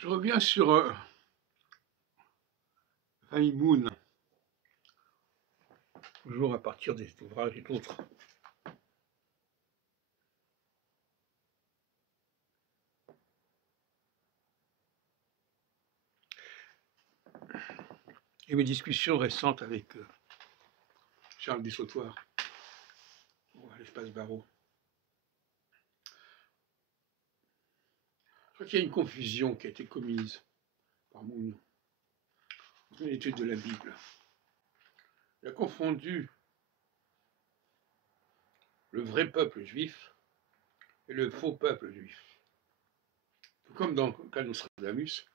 Je reviens sur Moon, toujours à partir des ouvrages et d'autres. Et mes discussions récentes avec Charles Dessautoir, à l'espace Barreau. Je crois qu'il y a une confusion qui a été commise par Moon dans l'étude de la Bible. Il a confondu le vrai peuple juif et le faux peuple juif. Tout comme dans le cas de Nostradamus,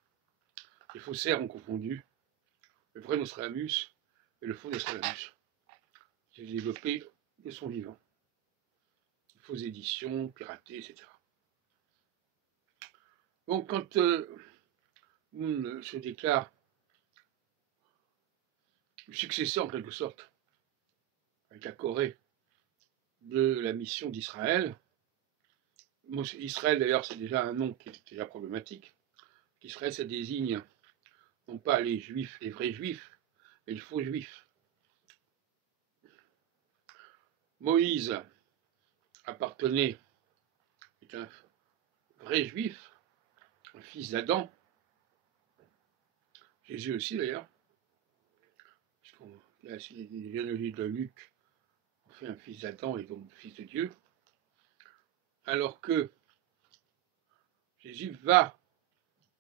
les faussaires ont confondu le vrai Nostradamus et le faux Nostradamus. Ils ont développé de son vivant. De fausses éditions, piratées, etc. Donc quand Moon se déclare le successeur en quelque sorte, avec la Corée, de la mission d'Israël. Israël d'ailleurs c'est déjà un nom qui était déjà problématique. Israël ça désigne non pas les juifs, les vrais juifs, mais les faux juifs. Moïse appartenait, est un vrai juif, un fils d'Adam. Jésus aussi d'ailleurs. La généalogie de Luc en fait un fils d'Adam et donc fils de Dieu. Alors que Jésus va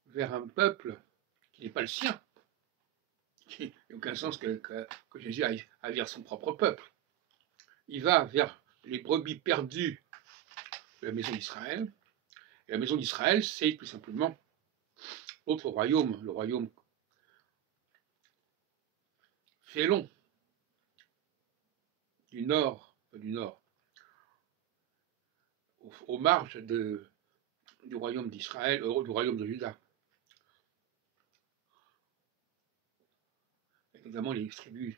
vers un peuple qui n'est pas le sien. Il n'a aucun sens que Jésus aille vers son propre peuple. Il va vers les brebis perdues de la maison d'Israël. Et la maison d'Israël, c'est tout simplement l'autre royaume, le royaume félon du nord, aux marges du royaume d'Israël, du royaume de Juda. Et notamment les tribus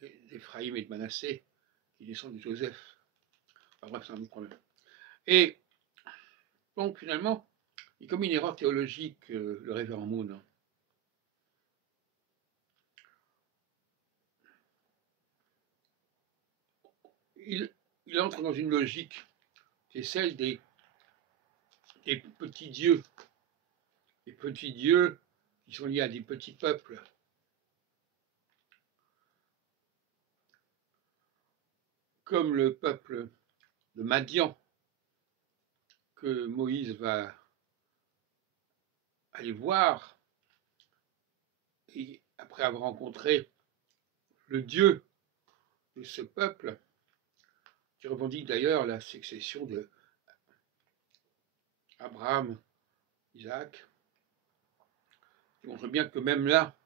d'Éphraïm et de Manassé qui descendent de Joseph. Enfin, bref, c'est un autre problème. Et donc finalement, il commet une erreur théologique, le révérend Moon. Il entre dans une logique qui est celle des petits dieux. Les petits dieux qui sont liés à des petits peuples. Comme le peuple de Madian, que Moïse va aller voir, et après avoir rencontré le Dieu de ce peuple, qui revendique d'ailleurs la succession de Abraham, Isaac, qui montre bien que même là,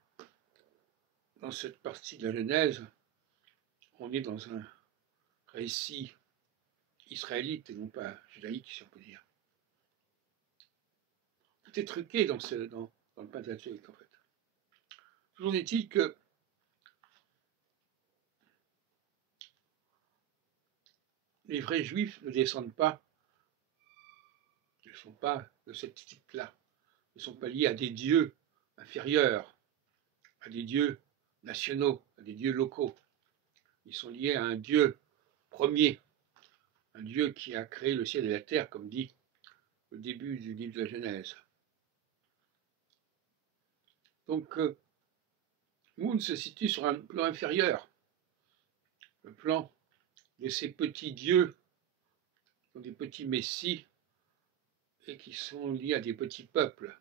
dans cette partie de la Genèse, on est dans un récit israélite et non pas judaïque, si on peut dire. Tout est truqué dans le Pentateuque, en fait. Toujours est-il que les vrais juifs ne descendent pas, ne sont pas de cette type-là, ne sont pas liés à des dieux inférieurs, à des dieux nationaux, à des dieux locaux. Ils sont liés à un Dieu premier, un Dieu qui a créé le ciel et la terre, comme dit le début du livre de la Genèse. Donc, Moon se situe sur un plan inférieur, le plan de ces petits dieux, des petits messies, et qui sont liés à des petits peuples.